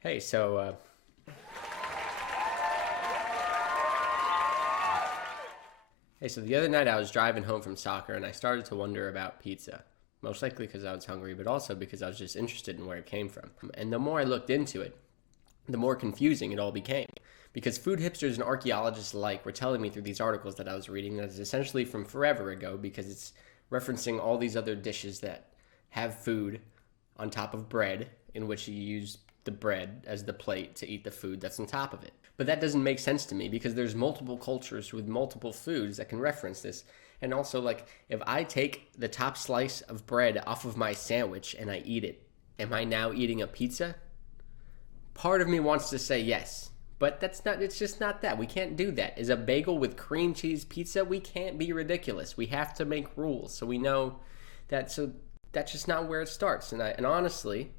Hey, so the other night I was driving home from soccer and I started to wonder about pizza. Most likely because I was hungry, but also because I was just interested in where it came from. And the more I looked into it, the more confusing it all became. Because food hipsters and archaeologists alike were telling me through these articles that I was reading that it's essentially from forever ago because it's referencing all these other dishes that have food on top of bread, in which you use the bread as the plate to eat the food that's on top of it. But that doesn't make sense to me because there's multiple cultures with multiple foods that can reference this. And also, like, if I take the top slice of bread off of my sandwich and I eat it, am I now eating a pizza? Part of me wants to say yes, but it's just not that. We can't do that. Is a bagel with cream cheese pizza? We can't be ridiculous. We have to make rules so we know that. So that's just not where it starts. And honestly,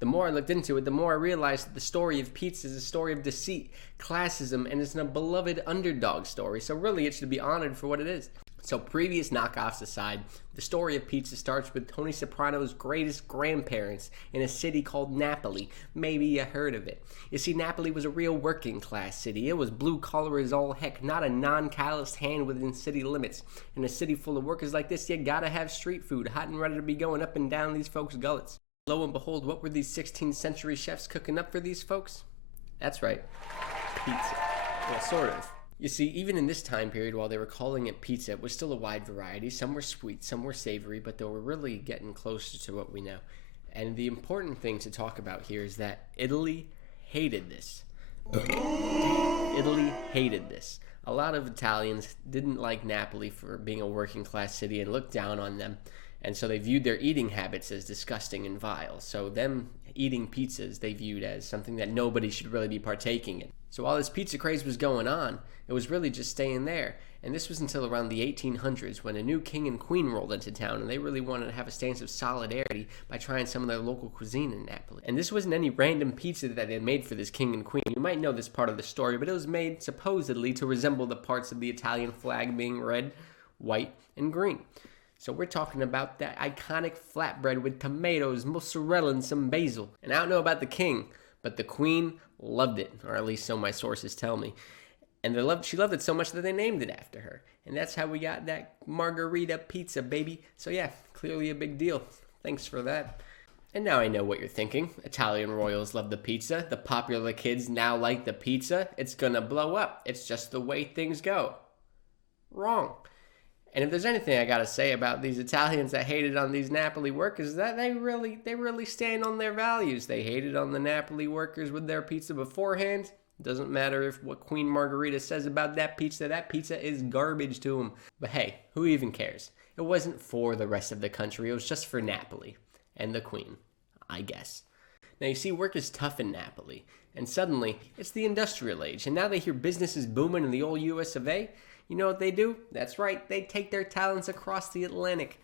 the more I looked into it, the more I realized that the story of pizza is a story of deceit, classism, and it's a beloved underdog story. So really, it should be honored for what it is. So previous knockoffs aside, the story of pizza starts with Tony Soprano's greatest grandparents in a city called Napoli. Maybe you heard of it. You see, Napoli was a real working class city. It was blue collar as all heck, not a non-calloused hand within city limits. In a city full of workers like this, you gotta have street food, hot and ready to be going up and down these folks' gullets. Lo and behold, what were these 16th century chefs cooking up for these folks? That's right, pizza. Well, sort of. You see, even in this time period, while they were calling it pizza, it was still a wide variety. Some were sweet, some were savory, but they were really getting closer to what we know. And the important thing to talk about here is that Italy hated this. Italy hated this. A lot of Italians didn't like Napoli for being a working class city and looked down on them. And so they viewed their eating habits as disgusting and vile. So them eating pizzas they viewed as something that nobody should really be partaking in. So while this pizza craze was going on, it was really just staying there. And this was until around the 1800s when a new king and queen rolled into town and they really wanted to have a stance of solidarity by trying some of their local cuisine in Napoli. And this wasn't any random pizza that they had made for this king and queen. You might know this part of the story, but it was made supposedly to resemble the parts of the Italian flag being red, white, and green. So we're talking about that iconic flatbread with tomatoes, mozzarella, and some basil. And I don't know about the king, but the queen loved it, or at least so my sources tell me. And she loved it so much that they named it after her. And that's how we got that margarita pizza, baby. So yeah, clearly a big deal. Thanks for that. And now I know what you're thinking. Italian royals love the pizza. The popular kids now like the pizza. It's gonna blow up. It's just the way things go. Wrong. And if there's anything I gotta say about these Italians that hated on these Napoli workers, that they really stand on their values. They hated on the Napoli workers with their pizza beforehand. Doesn't matter if what Queen Margherita says about that pizza is garbage to them. But hey, who even cares? It wasn't for the rest of the country, it was just for Napoli and the Queen, I guess. Now you see, work is tough in Napoli, and suddenly it's the industrial age, and now they hear business is booming in the old US of A. You know what they do? That's right, they take their talents across the Atlantic.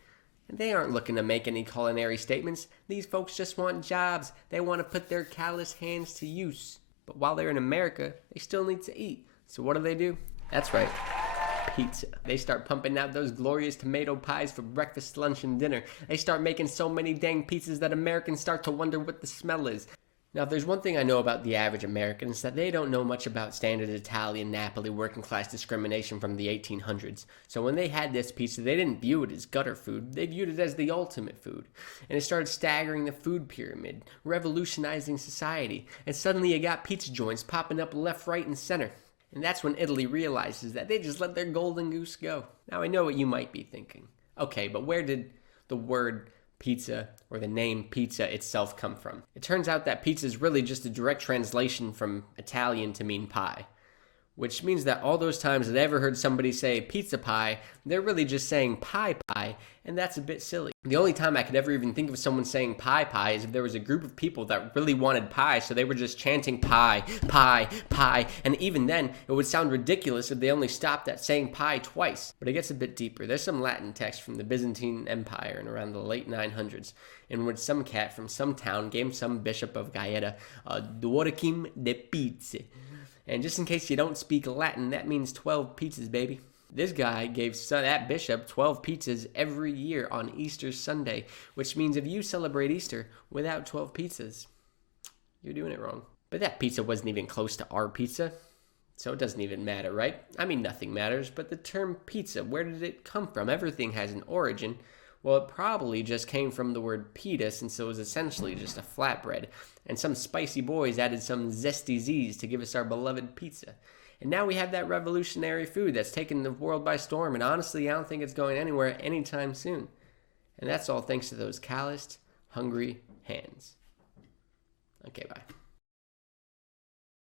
And they aren't looking to make any culinary statements. These folks just want jobs. They want to put their callous hands to use. But while they're in America, they still need to eat. So what do? That's right, pizza. They start pumping out those glorious tomato pies for breakfast, lunch, and dinner. They start making so many dang pizzas that Americans start to wonder what the smell is. Now, if there's one thing I know about the average American, it's that they don't know much about standard Italian Napoli working class discrimination from the 1800s. So when they had this pizza, they didn't view it as gutter food. They viewed it as the ultimate food. And it started staggering the food pyramid, revolutionizing society. And suddenly you got pizza joints popping up left, right, and center. And that's when Italy realizes that they just let their golden goose go. Now, I know what you might be thinking. Okay, but where did the word pizza or the name pizza itself come from? It turns out that pizza is really just a direct translation from Italian to mean pie, which means that all those times that I ever heard somebody say pizza pie, they're really just saying pie, and that's a bit silly. The only time I could ever even think of someone saying pie is if there was a group of people that really wanted pie, so they were just chanting pie, and even then, it would sound ridiculous if they only stopped at saying pie twice. But it gets a bit deeper. There's some Latin text from the Byzantine Empire in around the late 900s, in which some cat from some town gave some bishop of Gaeta a duodecim de pizze. And just in case you don't speak Latin, that means 12 pizzas, baby. This guy gave that bishop 12 pizzas every year on Easter Sunday, which means if you celebrate Easter without 12 pizzas, you're doing it wrong. But that pizza wasn't even close to our pizza. So it doesn't even matter, right? I mean, nothing matters, but the term pizza, where did it come from? Everything has an origin. Well, it probably just came from the word pita, since it was essentially just a flatbread. And some spicy boys added some zesty Z's to give us our beloved pizza. And now we have that revolutionary food that's taken the world by storm, and honestly, I don't think it's going anywhere anytime soon. And that's all thanks to those calloused, hungry hands. Okay, bye.